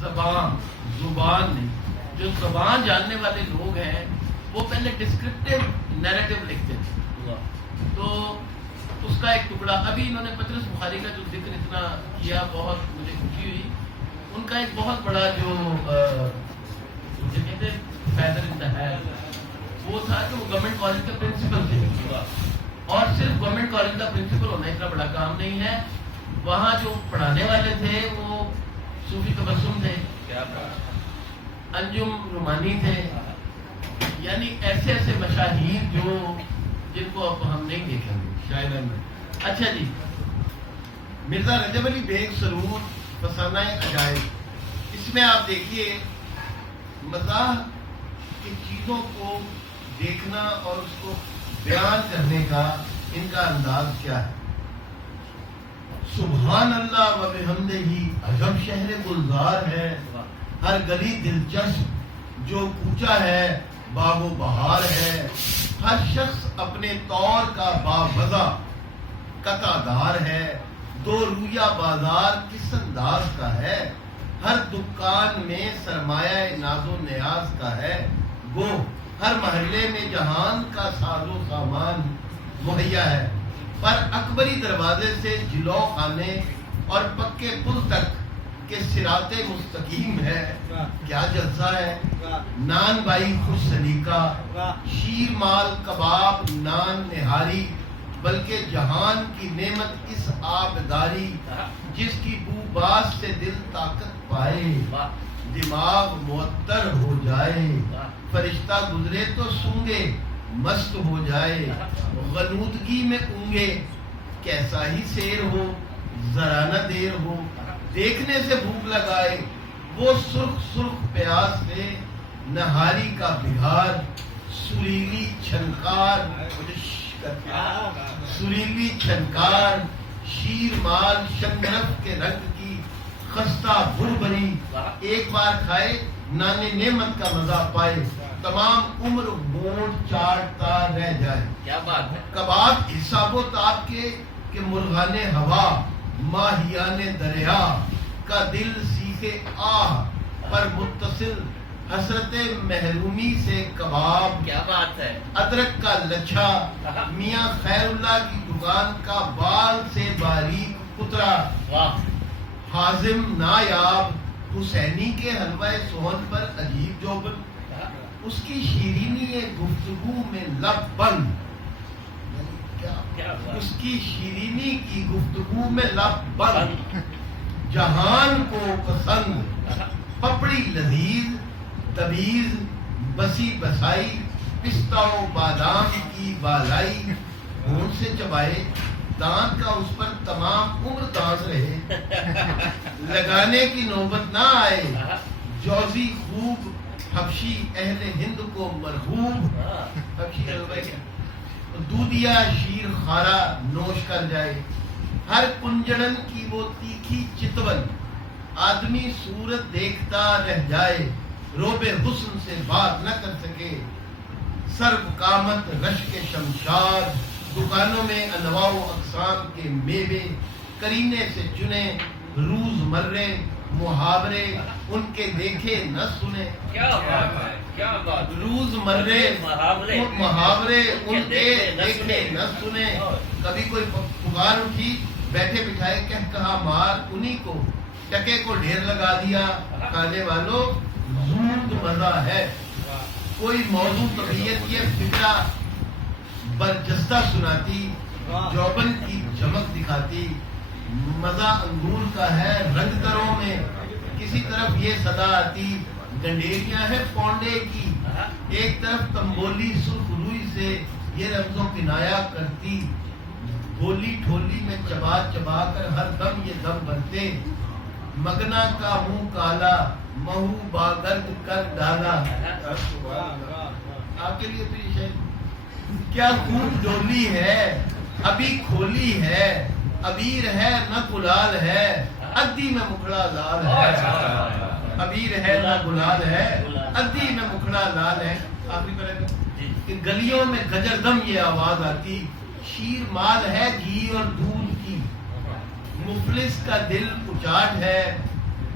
زبان نہیں. جو زبان جاننے والے لوگ ہیں وہ پہلے ڈسکرپٹیو نیریٹو لکھتے تھے. تو اس کا ایک ٹکڑا ابھی انہوں نے پطرس بخاری کا جو ذکر اتنا کیا, بہت مجھے خوشی ہوئی. ان کا ایک بہت بڑا جو کہتے ہیں فیدر ان دا ہیڈ وہ تھا کہ وہ گورنمنٹ کالج کا پرنسپل تھے. اور صرف گورنمنٹ کالج کا پرنسپل ہونا اتنا بڑا کام نہیں ہے. وہاں جو پڑھانے والے تھے وہ صوفی تبسم تھے, انجم رومانی تھے, یعنی ایسے ایسے مشاہیر جو جن کو اب ہم نہیں دیکھیں گے شاید. اچھا جی, مرزا رجب علی بیگ سرور فسانہ عجائب, اس میں آپ دیکھیے مزاح کی چیزوں کو دیکھنا اور اس کو بیان کرنے کا ان کا انداز کیا ہے. سبحان اللہ و بحمدہ عجب شہر گلزار ہے, ہر گلی دلچسپ جو کوچا ہے باغ و بہار ہے, ہر شخص اپنے طور کا باوضع قطع دار ہے, دو رویہ بازار کس انداز کا ہے, ہر دکان میں سرمایہ ناز و نیاز کا ہے, گو ہر محلے میں جہان کا ساز و سامان مہیا ہے, پر اکبری دروازے سے جلو خانے اور پکے پل تک کہ صراط مستقیم ہے, کیا جلسہ ہے. نان بائی خوش سلیقہ, شیر مال کباب نان نہاری, بلکہ جہان کی نعمت اس آبداری, جس کی بو باس سے دل طاقت پائے, دماغ معطر ہو جائے, فرشتہ گزرے تو سونگے مست ہو جائے, غنودگی میں اونگے کیسا ہی سیر ہو, ذرا نہ دیر ہو, دیکھنے سے بھوک لگائے, وہ سرخ سرخ پیاس سے نہاری کا بہار, سریلی چھنکار سریلی چھنکار, شیر مال شنگرف کے رنگ کی خستہ بھری, ایک بار کھائے نانے نعمت کا مزہ پائے, تمام عمر گونٹ چاٹتا رہ جائے. کیا بات ہے. کباب حساب و تاب کے کہ مرغان ہوا ماہیان دریا کا دل سیکھے آہ پر متصل حسرت محرومی سے کباب. کیا بات ہے. ادرک کا لچھا میاں خیر اللہ کی دکان کا بال سے باریک اترا, حازم نایاب حسینی کے حلوہ سہن پر عجیب جوبن, اس کی شیرینی گفتگو میں لب بند, اس کی شیرینی کی گفتگو میں لب بند, جہان کو پسند پپڑی لذیذ تبیز بسی بسائی, پستہ و بادام کی بالائی, ہونٹ سے چبائے دانت کا اس پر تمام عمر دانت رہے, لگانے کی نوبت نہ آئے, جوزی خوب حبشی اہل ہند کو مرغوب, دودیا شیر خارا نوش کر جائے, ہر کنجڑن کی وہ تیکھی چتون, آدمی صورت دیکھتا رہ جائے, روب حسن سے بات نہ کر سکے, سرب قامت رشک شمشاد, دکانوں میں انواع و اقسام کے میوے, کرینے سے چنے روز مرے محاورے, ان کے دیکھے نہ سنے. کیا بات ہے. کیا بات. روز مرے محاورے ان کے دیکھے نہ سنے, کبھی کوئی پکار اٹھی بیٹھے بٹھائے کہہ کہا مار, انہی کو ٹکے کو ڈھیر لگا دیا, کھانے والوں زود مزہ ہے. کوئی موضوع طبیعت یہ فکرہ برجستہ سناتی, جوبن کی چمک دکھاتی, مزہ انگور کا ہے رنگ تروں میں, کسی طرف یہ صدا آتی گنڈیریاں ہے پونڈے کی, ایک طرف تمبولی سرخ روئی سے یہ رمز و کنایا کرتی, بولی ٹھولی میں چبا چبا کر ہر دم یہ دم بھرتے, مگنا کا منہ کالا مہو باگرد کر ڈالا. آپ کے لیے پیش ہے. کیا خوب ڈولی ہے ابھی کھولی ہے, ابیر ہے نہ گلال ہے, ادی میں مکھڑا لال ہے, ابیر ہے نہ گلال ہے, ادی میں مکھڑا لال ہے. آخری پر گلیوں میں گجر دم یہ آواز آتی, شیر مال ہے گھی اور دودھ کی, مفلس کا دل اچاٹ ہے,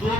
2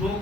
2